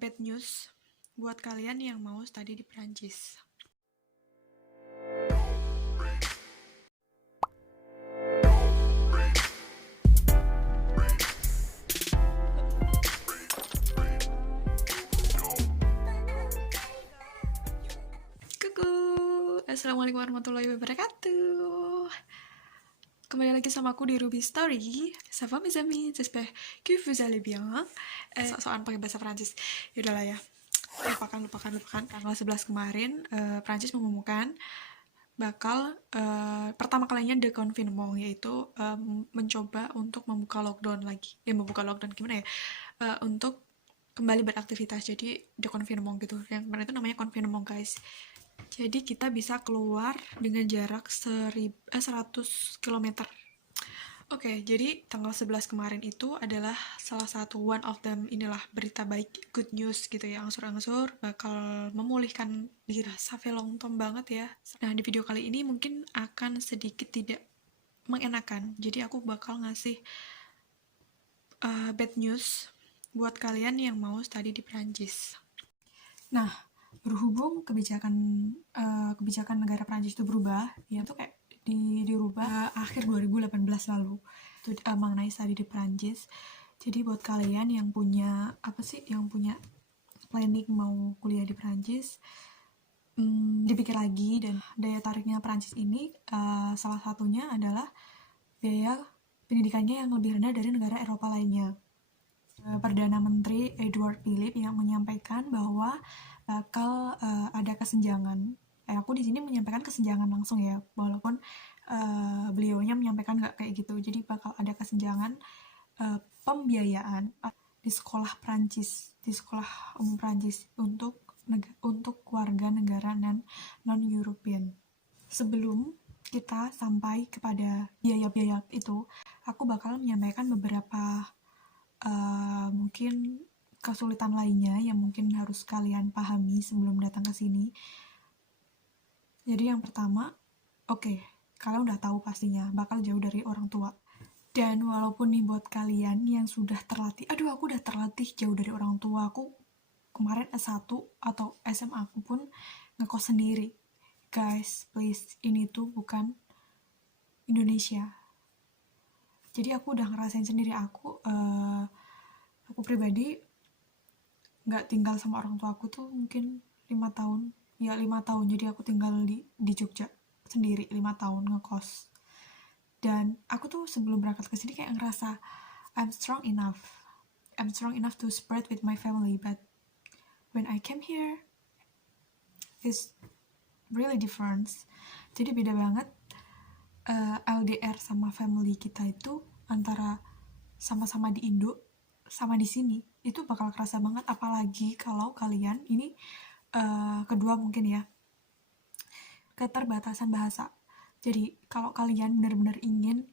Bad news buat kalian yang mau studi di Perancis. Kuku, assalamualaikum warahmatullahi wabarakatuh. Kembali lagi sama aku di Ruby Story. Ça va mes amis? J'espère que vous allez bien. Soal pakai bahasa Prancis. Yaudahlah ya. Lupakan. Tanggal 11 kemarin, Prancis mengumumkan bakal pertama kalinya deconfinement, yaitu mencoba untuk membuka lockdown lagi. Membuka lockdown gimana ya? Untuk kembali beraktivitas. Jadi deconfinement gitu. Yang kemarin itu namanya confinement, guys. Jadi kita bisa keluar dengan jarak 100 km. Oke, jadi tanggal 11 kemarin itu adalah salah satu one of them, inilah berita baik, good news gitu ya, angsur-angsur bakal memulihkan diri. Ça fait longtemps banget ya. Nah, di video kali ini mungkin akan sedikit tidak mengenakan, jadi aku bakal ngasih bad news buat kalian yang mau studi di Prancis. Nah, berhubung kebijakan negara Prancis itu berubah, ya itu kayak dirubah akhir 2018 lalu itu mengenai studi di Prancis. Jadi buat kalian yang punya planning mau kuliah di Prancis, dipikir lagi, dan daya tariknya Prancis ini salah satunya adalah biaya pendidikannya yang lebih rendah dari negara Eropa lainnya. Perdana Menteri Edouard Philippe yang menyampaikan bahwa bakal ada kesenjangan. Aku di sini menyampaikan kesenjangan langsung ya, walaupun beliaunya menyampaikan nggak kayak gitu. Jadi bakal ada kesenjangan pembiayaan di sekolah Prancis, di sekolah umum Prancis untuk warga negara non-European. Sebelum kita sampai kepada biaya-biaya itu, aku bakal menyampaikan beberapa mungkin kesulitan lainnya yang mungkin harus kalian pahami sebelum datang ke sini. Jadi yang pertama, kalian udah tahu pastinya bakal jauh dari orang tua. Dan walaupun nih buat kalian yang sudah terlatih, aku udah terlatih jauh dari orang tua, aku kemarin S1 atau SMA aku pun ngekos sendiri. Guys, please, ini tuh bukan Indonesia. Jadi aku udah ngerasain sendiri, aku pribadi nggak tinggal sama orang tua aku tuh mungkin 5 tahun. Ya 5 tahun, jadi aku tinggal di Jogja sendiri 5 tahun ngekos. Dan aku tuh sebelum berangkat ke sini kayak ngerasa I'm strong enough to spread with my family, but when I came here it's really different. Jadi beda banget LDR sama family kita itu, antara sama-sama di Indo sama di sini itu bakal kerasa banget, apalagi kalau kalian ini kedua mungkin ya, keterbatasan bahasa. Jadi kalau kalian benar-benar ingin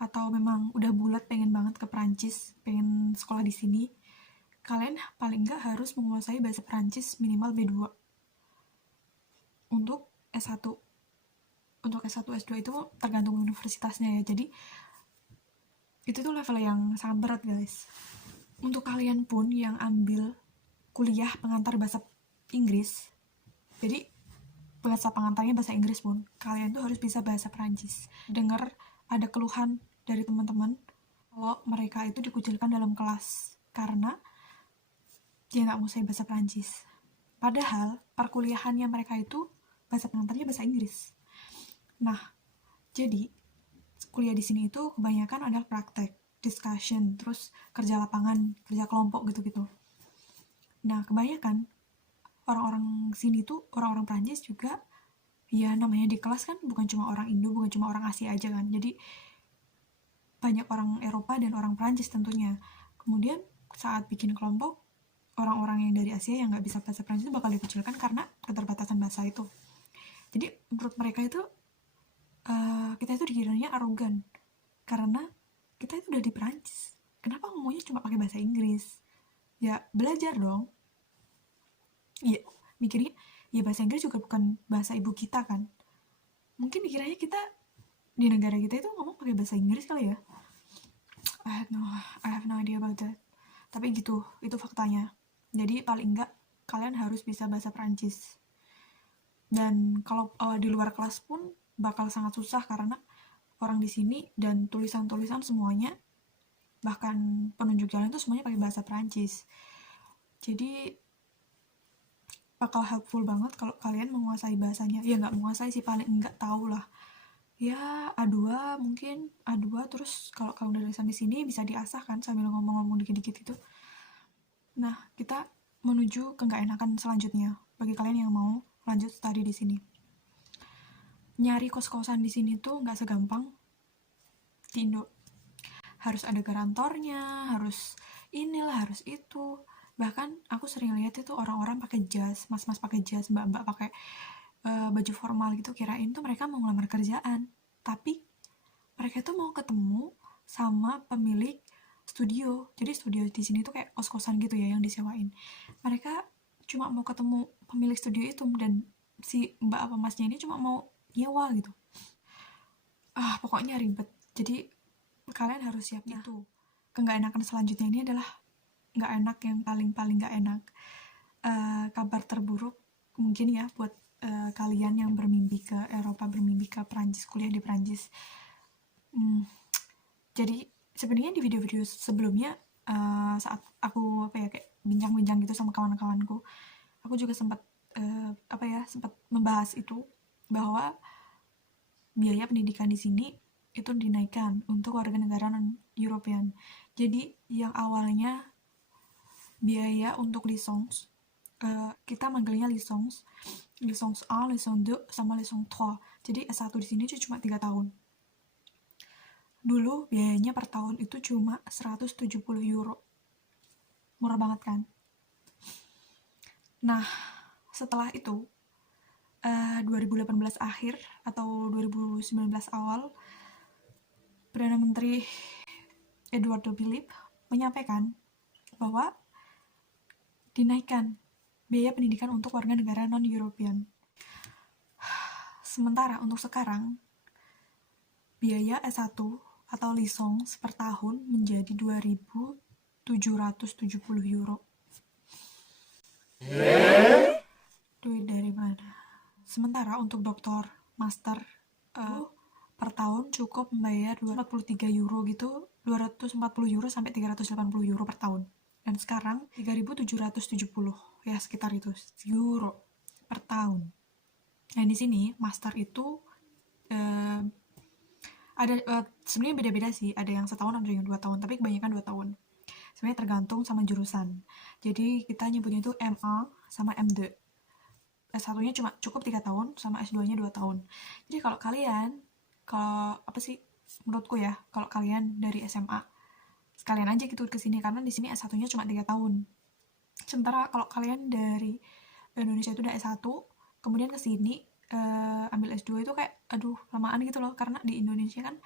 atau memang udah bulat pengen banget ke Prancis, pengen sekolah di sini, kalian paling nggak harus menguasai bahasa Prancis minimal B2 untuk S1. Untuk S1, S2 itu tergantung universitasnya ya. Jadi itu tuh level yang sangat berat, guys. Untuk kalian pun yang ambil kuliah pengantar bahasa Inggris, jadi bahasa pengantarnya bahasa Inggris pun, kalian tuh harus bisa bahasa Prancis. Dengar ada keluhan dari teman-teman kalau mereka itu dikucilkan dalam kelas karena dia nggak menguasai bahasa Prancis. Padahal perkuliahannya mereka itu bahasa pengantarnya bahasa Inggris. Nah, jadi kuliah di sini itu kebanyakan adalah praktek, discussion, terus kerja lapangan, kerja kelompok gitu-gitu. Nah, kebanyakan orang-orang sini tuh, orang-orang Prancis juga, ya namanya di kelas kan bukan cuma orang Indo, bukan cuma orang Asia aja kan. Jadi banyak orang Eropa dan orang Prancis tentunya. Kemudian saat bikin kelompok, orang-orang yang dari Asia yang nggak bisa bahasa Prancis itu bakal dikucilkan karena keterbatasan bahasa itu. Jadi menurut mereka itu kita itu dikiranya arogan karena kita itu udah di Prancis. Kenapa ngomongnya cuma pakai bahasa Inggris? Ya belajar dong. Iya, mikirnya ya bahasa Inggris juga bukan bahasa ibu kita kan. Mungkin dikiranya kita di negara kita itu ngomong pakai bahasa Inggris kali ya. I have no idea about that. Tapi gitu, itu faktanya. Jadi paling enggak kalian harus bisa bahasa Prancis. Dan kalau di luar kelas pun bakal sangat susah karena orang di sini dan tulisan-tulisan semuanya, bahkan penunjuk jalan itu semuanya pakai bahasa Prancis. Jadi bakal helpful banget kalau kalian menguasai bahasanya. Ya nggak menguasai sih, paling enggak tahu lah. Ya A2 mungkin, A2 terus kalau kamu udah sampai sini bisa diasah kan sambil ngomong-ngomong dikit-dikit gitu. Nah, kita menuju ke nggak enakan selanjutnya bagi kalian yang mau lanjut studi di sini. Nyari kos-kosan di sini tuh nggak segampang di Indo. Harus ada garantornya, harus inilah, harus itu. Bahkan aku sering lihat itu orang-orang pakai jas, mas-mas pakai jas, mbak-mbak pakai baju formal gitu, kirain tuh mereka mau ngelamar kerjaan. Tapi mereka tuh mau ketemu sama pemilik studio. Jadi studio di sini tuh kayak kos-kosan gitu ya yang disewain. Mereka cuma mau ketemu pemilik studio itu dan si mbak apa masnya ini cuma mau nyewa gitu. Pokoknya ribet. Jadi kalian harus siap itu. Nggak enakan selanjutnya ini adalah nggak enak yang paling nggak enak. Kabar terburuk mungkin ya buat kalian yang bermimpi ke Eropa, bermimpi ke Prancis, kuliah di Prancis. Jadi sebenarnya di video-video sebelumnya saat aku kayak bincang-bincang gitu sama kawan-kawanku, aku juga sempat sempat membahas itu bahwa biaya pendidikan di sini itu dinaikkan untuk warga negara non-European. Jadi yang awalnya biaya untuk licence, kita manggilnya licence 1, licence 2, sama licence 3. Jadi S1 di sini cuma 3 tahun. Dulu biayanya per tahun itu cuma 170 euro. Murah banget kan? Nah, setelah itu 2018 akhir atau 2019 awal, Perdana Menteri Eduardo Philippe menyampaikan bahwa dinaikkan biaya pendidikan untuk warga negara non-European. Sementara untuk sekarang, biaya S1 atau licence per tahun menjadi 2.770 euro. Duit dari mana? Sementara untuk doktor, master, per tahun cukup membayar 243 euro gitu, 240 euro sampai 380 euro per tahun. Dan sekarang 3.770, ya sekitar itu euro per tahun. Nah di sini master itu ada sebenarnya beda-beda sih, ada yang setahun ada yang 2 tahun, tapi kebanyakan 2 tahun. Sebenarnya tergantung sama jurusan. Jadi kita nyebutnya itu MA sama M2. S1-nya cuma cukup 3 tahun sama S2-nya 2 tahun. Jadi kalau kalian menurutku ya, kalau kalian dari SMA sekalian aja gitu ke sini karena di sini S1-nya cuma 3 tahun. Sementara kalau kalian dari Indonesia itu udah S1, kemudian ke sini ambil S2 itu kayak lamaan gitu loh, karena di Indonesia kan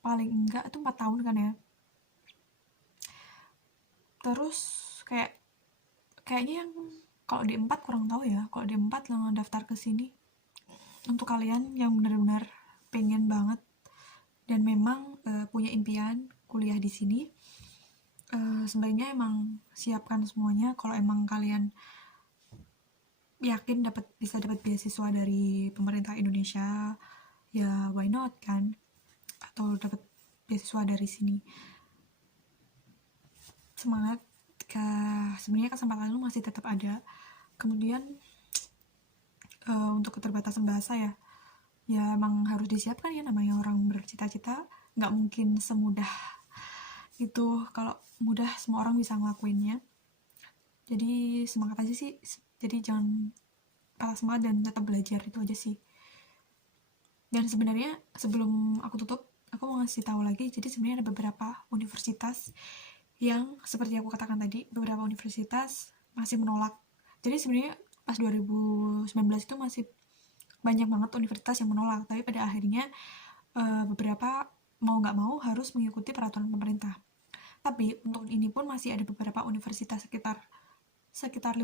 paling enggak itu 4 tahun kan ya. Terus kayaknya yang kalau di 4 kurang tahu ya, kalau di 4 langsung daftar ke sini. Untuk kalian yang benar-benar pengen banget dan memang punya impian kuliah di sini, sebaiknya emang siapkan semuanya. Kalau emang kalian yakin bisa dapat beasiswa dari pemerintah Indonesia, ya why not kan, atau dapat beasiswa dari sini. Semangat, sebenarnya kesempatan lu masih tetap ada. Kemudian untuk keterbatasan bahasa ya emang harus disiapkan ya, namanya orang bercita-cita nggak mungkin semudah itu. Kalau mudah semua orang bisa ngelakuinnya. Jadi semangat aja sih, jadi jangan patah semangat dan tetap belajar, itu aja sih. Dan sebenarnya sebelum aku tutup, aku mau ngasih tahu lagi, jadi sebenarnya ada beberapa universitas yang seperti aku katakan tadi, beberapa universitas masih menolak. Jadi sebenarnya pas 2019 itu masih banyak banget universitas yang menolak, tapi pada akhirnya beberapa mau nggak mau harus mengikuti peraturan pemerintah. Tapi untuk ini pun masih ada beberapa universitas, sekitar 50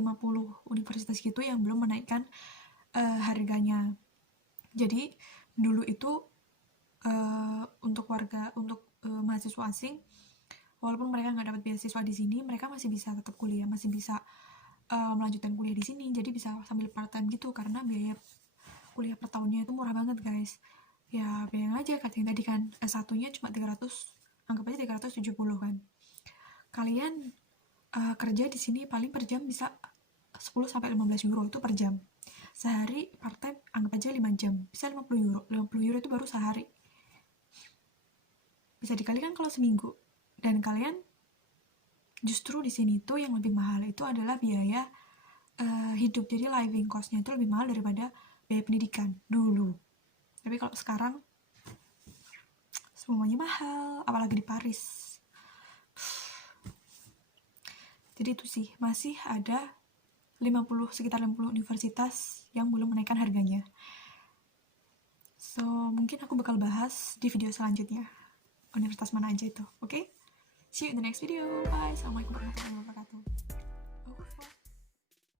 universitas gitu yang belum menaikkan harganya. Jadi dulu itu untuk mahasiswa asing, walaupun mereka nggak dapat beasiswa di sini, mereka masih bisa tetap kuliah, masih bisa melanjutkan kuliah di sini, jadi bisa sambil part time gitu karena biaya kuliah per tahunnya itu murah banget guys. Ya bayang aja katanya tadi kan S1-nya cuma 300, anggap aja 370 kan. Kalian kerja di sini paling per jam bisa 10 sampai 15 euro itu per jam. Sehari part time anggap aja 5 jam, bisa 50 euro. 50 euro itu baru sehari. Bisa dikalikan kalau seminggu. Dan kalian justru di sini tuh yang lebih mahal itu adalah biaya hidup. Jadi living cost-nya itu lebih mahal daripada biaya pendidikan dulu. Tapi kalau sekarang semuanya mahal, apalagi di Paris. Jadi itu sih, masih ada sekitar 50 universitas yang belum menaikkan harganya. So, mungkin aku bakal bahas di video selanjutnya. Universitas mana aja itu, oke? See you in the next video. Bye. Assalamualaikum warahmatullahi wabarakatuh.